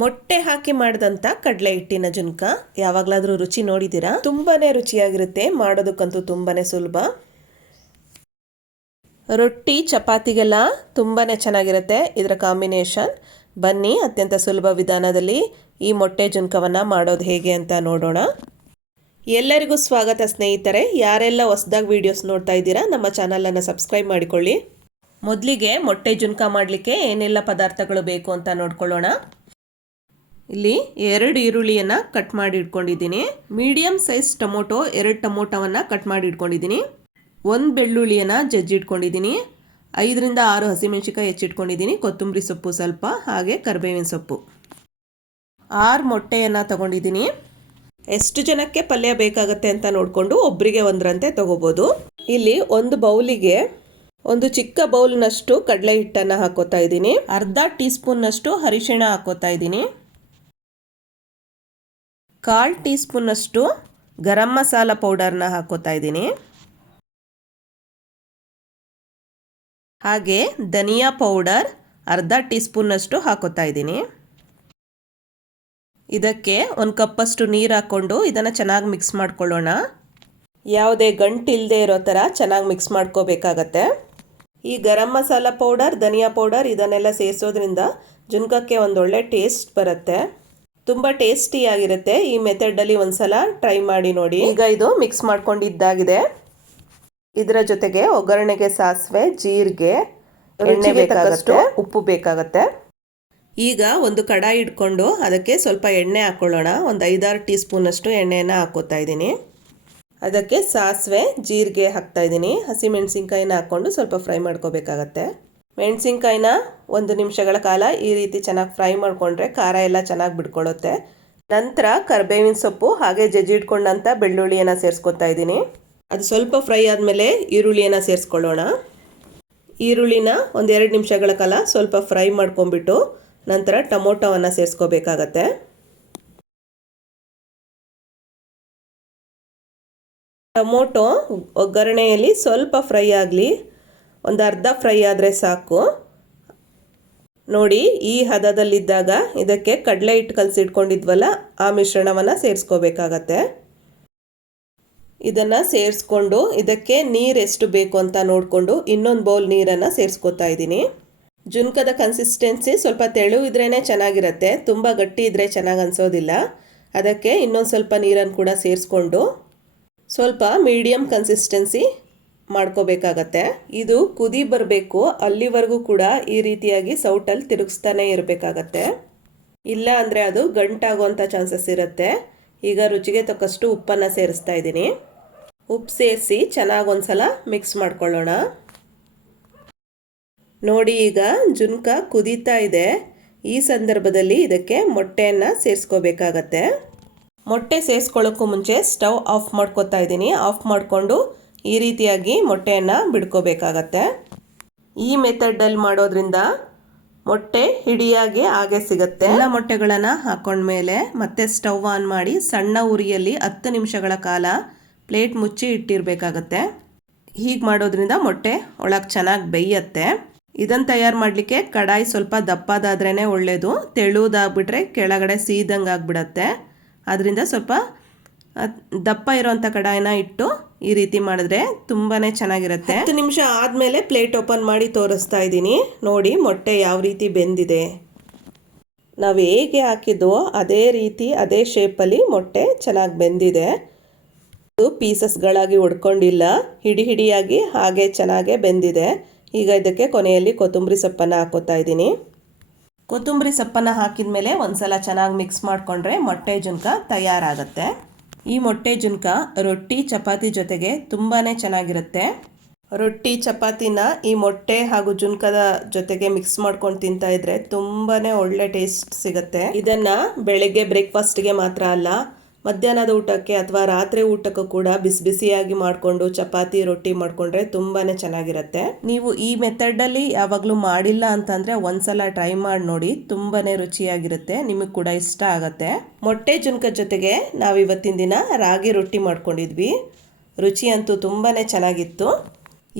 ಮೊಟ್ಟೆ ಹಾಕಿ ಮಾಡಿದಂಥ ಕಡಲೆ ಹಿಟ್ಟಿನ ಜುನ್ಕ. ಯಾವಾಗಲಾದರೂ ರುಚಿ ನೋಡಿದ್ದೀರಾ? ತುಂಬಾನೇ ರುಚಿಯಾಗಿರುತ್ತೆ. ಮಾಡೋದಕ್ಕಂತೂ ತುಂಬಾನೇ ಸುಲಭ. ರೊಟ್ಟಿ, ಚಪಾತಿಗೆಲ್ಲ ತುಂಬಾನೇ ಚೆನ್ನಾಗಿರುತ್ತೆ ಇದರ ಕಾಂಬಿನೇಷನ್. ಬನ್ನಿ, ಅತ್ಯಂತ ಸುಲಭ ವಿಧಾನದಲ್ಲಿ ಈ ಮೊಟ್ಟೆ ಜುನ್ಕವನ್ನು ಮಾಡೋದು ಹೇಗೆ ಅಂತ ನೋಡೋಣ. ಎಲ್ಲರಿಗೂ ಸ್ವಾಗತ ಸ್ನೇಹಿತರೆ. ಯಾರೆಲ್ಲ ಹೊಸದಾಗಿ ವಿಡಿಯೋಸ್ ನೋಡ್ತಾ ಇದ್ದೀರಾ, ನಮ್ಮ ಚಾನಲನ್ನು ಸಬ್ಸ್ಕ್ರೈಬ್ ಮಾಡಿಕೊಳ್ಳಿ. ಮೊದಲಿಗೆ ಮೊಟ್ಟೆ ಜುನ್ಕ ಮಾಡಲಿಕ್ಕೆ ಏನೆಲ್ಲ ಪದಾರ್ಥಗಳು ಬೇಕು ಅಂತ ನೋಡ್ಕೊಳ್ಳೋಣ. ಇಲ್ಲಿ ಎರಡು ಈರುಳ್ಳಿಯನ್ನು ಕಟ್ ಮಾಡಿ ಇಟ್ಕೊಂಡಿದ್ದೀನಿ. ಮೀಡಿಯಂ ಸೈಜ್ ಟೊಮೊಟೊ ಎರಡು ಟೊಮೊಟೊವನ್ನು ಕಟ್ ಮಾಡಿ ಇಟ್ಕೊಂಡಿದ್ದೀನಿ. ಒಂದು ಬೆಳ್ಳುಳ್ಳಿಯನ್ನು ಜಜ್ಜಿಟ್ಕೊಂಡಿದ್ದೀನಿ ಐದರಿಂದ ಆರು ಹಸಿಮೆಣಸಿಕಾಯಿ ಹೆಚ್ಚಿಟ್ಕೊಂಡಿದ್ದೀನಿ ಕೊತ್ತಂಬರಿ ಸೊಪ್ಪು ಸ್ವಲ್ಪ, ಹಾಗೆ ಕರಿಬೇವಿನ ಸೊಪ್ಪು. ಆರು ಮೊಟ್ಟೆಯನ್ನು ತಗೊಂಡಿದ್ದೀನಿ. ಎಷ್ಟು ಜನಕ್ಕೆ ಪಲ್ಯ ಬೇಕಾಗುತ್ತೆ ಅಂತ ನೋಡಿಕೊಂಡು ಒಬ್ಬರಿಗೆ ಒಂದರಂತೆ ತಗೋಬೋದು. ಇಲ್ಲಿ ಒಂದು ಬೌಲಿಗೆ ಒಂದು ಚಿಕ್ಕ ಬೌಲ್ನಷ್ಟು ಕಡಲೆ ಹಿಟ್ಟನ್ನು ಹಾಕೋತಾ ಇದ್ದೀನಿ. ಅರ್ಧ ಟೀ ಸ್ಪೂನ್ನಷ್ಟು ಅರಿಶಿಣ ಹಾಕೋತಾ ಇದ್ದೀನಿ. ಕಾಲು ಟೀ ಸ್ಪೂನಷ್ಟು ಗರಂ ಮಸಾಲ ಪೌಡರ್ನ ಹಾಕೋತಾ ಇದ್ದೀನಿ. ಹಾಗೆ ಧನಿಯಾ ಪೌಡರ್ ಅರ್ಧ ಟೀ ಸ್ಪೂನಷ್ಟು ಹಾಕೋತಾ ಇದ್ದೀನಿ. ಇದಕ್ಕೆ ಒಂದು ಕಪ್ಪಷ್ಟು ನೀರು ಹಾಕ್ಕೊಂಡು ಇದನ್ನು ಚೆನ್ನಾಗಿ ಮಿಕ್ಸ್ ಮಾಡ್ಕೊಳ್ಳೋಣ. ಯಾವುದೇ ಗಂಟಿಲ್ಲದೆ ಇರೋ ಥರ ಚೆನ್ನಾಗಿ ಮಿಕ್ಸ್ ಮಾಡ್ಕೋಬೇಕಾಗತ್ತೆ. ಈ ಗರಂ ಮಸಾಲ ಪೌಡರ್, ಧನಿಯಾ ಪೌಡರ್ ಇದನ್ನೆಲ್ಲ ಸೇರಿಸೋದ್ರಿಂದ ಜುನ್ಕಕ್ಕೆ ಒಂದೊಳ್ಳೆ ಟೇಸ್ಟ್ ಬರುತ್ತೆ. ತುಂಬ ಟೇಸ್ಟಿಯಾಗಿರುತ್ತೆ ಈ ಮೆಥಡಲ್ಲಿ ಒಂದ್ಸಲ ಟ್ರೈ ಮಾಡಿ ನೋಡಿ. ಈಗ ಇದು ಮಿಕ್ಸ್ ಮಾಡ್ಕೊಂಡಿದ್ದಾಗಿದೆ. ಇದರ ಜೊತೆಗೆ ಒಗ್ಗರಣೆಗೆ ಸಾಸಿವೆ ಜೀರಿಗೆ ಎಣ್ಣೆ ಬೇಕಾಗುತ್ತೆ ಉಪ್ಪು ಬೇಕಾಗತ್ತೆ. ಈಗ ಒಂದು ಕಡಾಯಿ ಇಟ್ಕೊಂಡು ಅದಕ್ಕೆ ಸ್ವಲ್ಪ ಎಣ್ಣೆ ಹಾಕ್ಕೊಳ್ಳೋಣ ಒಂದು ಐದಾರು ಟೀ ಸ್ಪೂನಷ್ಟು ಎಣ್ಣೆಯನ್ನು ಹಾಕೋತಾ ಇದ್ದೀನಿ. ಅದಕ್ಕೆ ಸಾಸಿವೆ ಜೀರಿಗೆ ಹಾಕ್ತಾ ಇದ್ದೀನಿ. ಹಸಿಮೆಣಸಿನ್ಕಾಯಿನ ಹಾಕ್ಕೊಂಡು ಸ್ವಲ್ಪ ಫ್ರೈ ಮಾಡ್ಕೋಬೇಕಾಗತ್ತೆ. ಮೆಣಸಿನ್ಕಾಯಿನ ಒಂದು ನಿಮಿಷಗಳ ಕಾಲ ಈ ರೀತಿ ಚೆನ್ನಾಗಿ ಫ್ರೈ ಮಾಡಿಕೊಂಡ್ರೆ ಖಾರ ಎಲ್ಲ ಚೆನ್ನಾಗಿ ಬಿಟ್ಕೊಳ್ಳುತ್ತೆ. ನಂತರ ಕರ್ಬೇವಿನ ಸೊಪ್ಪು ಹಾಗೆ ಜಜ್ಜಿಟ್ಕೊಂಡಂಥ ಬೆಳ್ಳುಳ್ಳಿಯನ್ನು ಸೇರಿಸ್ಕೊತಾ ಇದ್ದೀನಿ. ಅದು ಸ್ವಲ್ಪ ಫ್ರೈ ಆದಮೇಲೆ ಈರುಳ್ಳಿಯನ್ನು ಸೇರಿಸ್ಕೊಳ್ಳೋಣ. ಈರುಳ್ಳಿನ ಒಂದೆರಡು ನಿಮಿಷಗಳ ಕಾಲ ಸ್ವಲ್ಪ ಫ್ರೈ ಮಾಡ್ಕೊಂಬಿಟ್ಟು ನಂತರ ಟೊಮೊಟೊವನ್ನು ಸೇರಿಸ್ಕೋಬೇಕಾಗತ್ತೆ. ಟೊಮೊಟೊ ಒಗ್ಗರಣೆಯಲ್ಲಿ ಸ್ವಲ್ಪ ಫ್ರೈ ಆಗಲಿ. ಒಂದು ಅರ್ಧ ಫ್ರೈ ಆದರೆ ಸಾಕು. ನೋಡಿ, ಈ ಹದದಲ್ಲಿದ್ದಾಗ ಇದಕ್ಕೆ ಕಡಲೆ ಹಿಟ್ಟು ಕಲಸಿಟ್ಕೊಂಡಿದ್ವಲ್ಲ ಆ ಮಿಶ್ರಣವನ್ನು ಸೇರಿಸ್ಕೋಬೇಕಾಗತ್ತೆ. ಇದನ್ನು ಸೇರಿಸ್ಕೊಂಡು ಇದಕ್ಕೆ ನೀರು ಎಷ್ಟು ಬೇಕು ಅಂತ ನೋಡಿಕೊಂಡು ಇನ್ನೊಂದು ಬೌಲ್ ನೀರನ್ನು ಸೇರಿಸ್ಕೊತಾ ಇದ್ದೀನಿ. ಜುನ್ಕದ ಕನ್ಸಿಸ್ಟೆನ್ಸಿ ಸ್ವಲ್ಪ ತೆಳು ಇದ್ರೇ ಚೆನ್ನಾಗಿರುತ್ತೆ, ತುಂಬ ಗಟ್ಟಿ ಇದ್ದರೆ ಚೆನ್ನಾಗಿ ಅನಿಸೋದಿಲ್ಲ. ಅದಕ್ಕೆ ಇನ್ನೊಂದು ಸ್ವಲ್ಪ ನೀರನ್ನು ಕೂಡ ಸೇರಿಸ್ಕೊಂಡು ಸ್ವಲ್ಪ ಮೀಡಿಯಮ್ ಕನ್ಸಿಸ್ಟೆನ್ಸಿ ಮಾಡ್ಕೋಬೇಕಾಗತ್ತೆ. ಇದು ಕುದಿ ಬರಬೇಕು, ಅಲ್ಲಿವರೆಗೂ ಕೂಡ ಈ ರೀತಿಯಾಗಿ ಸೌಟಲ್ಲಿ ತಿರುಗಿಸ್ತಾನೆ ಇರಬೇಕಾಗತ್ತೆ. ಇಲ್ಲ ಅಂದರೆ ಅದು ಗಂಟಾಗುವಂಥ ಚಾನ್ಸಸ್ ಇರುತ್ತೆ. ಈಗ ರುಚಿಗೆ ತಕ್ಕಷ್ಟು ಉಪ್ಪನ್ನು ಸೇರಿಸ್ತಾ ಇದ್ದೀನಿ. ಉಪ್ಪು ಸೇರಿಸಿ ಚೆನ್ನಾಗಿ ಒಂದ್ಸಲ ಮಿಕ್ಸ್ ಮಾಡ್ಕೊಳ್ಳೋಣ. ನೋಡಿ ಈಗ ಜುನ್ಕ ಕುದೀತಾ ಇದೆ. ಈ ಸಂದರ್ಭದಲ್ಲಿ ಇದಕ್ಕೆ ಮೊಟ್ಟೆಯನ್ನು ಸೇರಿಸ್ಕೋಬೇಕಾಗತ್ತೆ. ಮೊಟ್ಟೆ ಸೇರಿಸ್ಕೊಳ್ಳೋಕ್ಕೂ ಮುಂಚೆ ಸ್ಟವ್ ಆಫ್ ಮಾಡ್ಕೋತಾ ಇದ್ದೀನಿ. ಆಫ್ ಮಾಡಿಕೊಂಡು ಈ ರೀತಿಯಾಗಿ ಮೊಟ್ಟೆಯನ್ನು ಬಿಡ್ಕೋಬೇಕಾಗತ್ತೆ. ಈ ಮೆಥಡಲ್ಲಿ ಮಾಡೋದ್ರಿಂದ ಮೊಟ್ಟೆ ಹಿಡಿಯಾಗಿ ಹಾಗೆ ಸಿಗುತ್ತೆ. ಎಲ್ಲ ಮೊಟ್ಟೆಗಳನ್ನು ಹಾಕೊಂಡ್ಮೇಲೆ ಮತ್ತೆ ಸ್ಟವ್ ಆನ್ ಮಾಡಿ ಸಣ್ಣ ಉರಿಯಲ್ಲಿ ಹತ್ತು ನಿಮಿಷಗಳ ಕಾಲ ಪ್ಲೇಟ್ ಮುಚ್ಚಿ ಇಟ್ಟಿರಬೇಕಾಗತ್ತೆ. ಹೀಗೆ ಮಾಡೋದ್ರಿಂದ ಮೊಟ್ಟೆ ಒಳಗೆ ಚೆನ್ನಾಗಿ ಬೇಯತ್ತೆ. ಇದನ್ನು ತಯಾರು ಮಾಡಲಿಕ್ಕೆ ಕಡಾಯಿ ಸ್ವಲ್ಪ ದಪ್ಪದಾದ್ರೇ ಒಳ್ಳೆಯದು ತೆಳುವುದಾಗ್ಬಿಟ್ರೆ ಕೆಳಗಡೆ ಸೀದಂಗೆ ಆಗಿಬಿಡತ್ತೆ. ಅದರಿಂದ ಸ್ವಲ್ಪ ದಪ್ಪ ಇರೋವಂಥ ಕಡಾಯಿನ ಇಟ್ಟು ಈ ರೀತಿ ಮಾಡಿದ್ರೆ ತುಂಬಾ ಚೆನ್ನಾಗಿರುತ್ತೆ. ಹತ್ತು ನಿಮಿಷ ಆದಮೇಲೆ ಪ್ಲೇಟ್ ಓಪನ್ ಮಾಡಿ ತೋರಿಸ್ತಾ ಇದ್ದೀನಿ. ನೋಡಿ ಮೊಟ್ಟೆ ಯಾವ ರೀತಿ ಬೆಂದಿದೆ. ನಾವು ಹೇಗೆ ಹಾಕಿದ್ವೋ ಅದೇ ರೀತಿ, ಅದೇ ಶೇಪಲ್ಲಿ ಮೊಟ್ಟೆ ಚೆನ್ನಾಗಿ ಬೆಂದಿದೆ. ಅದು ಪೀಸಸ್ಗಳಾಗಿ ಒಡ್ಕೊಂಡಿಲ್ಲ, ಹಿಡಿ ಹಿಡಿಯಾಗಿ ಹಾಗೆ ಚೆನ್ನಾಗೆ ಬೆಂದಿದೆ. ಈಗ ಇದಕ್ಕೆ ಕೊನೆಯಲ್ಲಿ ಕೊತ್ತಂಬರಿ ಸೊಪ್ಪನ್ನು ಹಾಕೋತಾ ಇದ್ದೀನಿ. ಕೊತ್ತಂಬರಿ ಸೊಪ್ಪನ್ನು ಹಾಕಿದ ಮೇಲೆ ಒಂದ್ಸಲ ಚೆನ್ನಾಗಿ ಮಿಕ್ಸ್ ಮಾಡಿಕೊಂಡ್ರೆ ಮೊಟ್ಟೆ ಜುನ್ಕ ತಯಾರಾಗುತ್ತೆ. ಈ ಮೊಟ್ಟೆ ಜುನ್ಕ ರೊಟ್ಟಿ ಚಪಾತಿ ಜೊತೆಗೆ ತುಂಬಾ ಚೆನ್ನಾಗಿರುತ್ತೆ. ರೊಟ್ಟಿ ಚಪಾತಿನ ಈ ಮೊಟ್ಟೆ ಹಾಗೂ ಜುನ್ಕದ ಜೊತೆಗೆ ಮಿಕ್ಸ್ ಮಾಡ್ಕೊಂಡು ತಿಂತಾ ಇದ್ರೆ ತುಂಬಾ ಒಳ್ಳೆ ಟೇಸ್ಟ್ ಸಿಗುತ್ತೆ. ಇದನ್ನ ಬೆಳಗ್ಗೆ ಬ್ರೇಕ್ಫಾಸ್ಟ್ಗೆ ಮಾತ್ರ ಅಲ್ಲ ಮಧ್ಯಾಹ್ನದ ಊಟಕ್ಕೆ ಅಥವಾ ರಾತ್ರಿ ಊಟಕ್ಕೂ ಕೂಡ ಬಿಸಿ ಬಿಸಿಯಾಗಿ ಮಾಡಿಕೊಂಡು ಚಪಾತಿ, ರೊಟ್ಟಿ ಮಾಡಿಕೊಂಡ್ರೆ ತುಂಬಾ ಚೆನ್ನಾಗಿರುತ್ತೆ. ನೀವು ಈ ಮೆಥಡಲ್ಲಿ ಯಾವಾಗಲೂ ಮಾಡಿಲ್ಲ ಅಂತಂದರೆ ಒಂದ್ಸಲ ಟ್ರೈ ಮಾಡಿ ನೋಡಿ ತುಂಬಾ ರುಚಿಯಾಗಿರುತ್ತೆ, ನಿಮಗೆ ಕೂಡ ಇಷ್ಟ ಆಗುತ್ತೆ. ಮೊಟ್ಟೆ ಜುನ್ಕ ಜೊತೆಗೆ ನಾವು ಇವತ್ತಿನ ದಿನ ರಾಗಿ ರೊಟ್ಟಿ ಮಾಡ್ಕೊಂಡಿದ್ವಿ. ರುಚಿ ಅಂತೂ ತುಂಬಾ ಚೆನ್ನಾಗಿತ್ತು.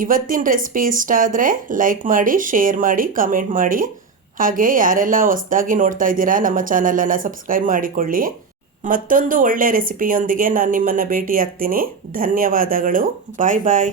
ಇವತ್ತಿನ ರೆಸಿಪಿ ಇಷ್ಟ ಆದರೆ ಲೈಕ್ ಮಾಡಿ, ಶೇರ್ ಮಾಡಿ, ಕಮೆಂಟ್ ಮಾಡಿ. ಹಾಗೆ ಯಾರೆಲ್ಲ ಹೊಸದಾಗಿ ನೋಡ್ತಾ ಇದ್ದೀರಾ, ನಮ್ಮ ಚಾನಲನ್ನು ಸಬ್ಸ್ಕ್ರೈಬ್ ಮಾಡಿಕೊಳ್ಳಿ. ಮತ್ತೊಂದು ಒಳ್ಳೆ ರೆಸಿಪಿಯೊಂದಿಗೆ ನಾನು ನಿಮ್ಮನ್ನು ಭೇಟಿಯಾಗ್ತೀನಿ. ಧನ್ಯವಾದಗಳು. ಬಾಯ್ ಬಾಯ್.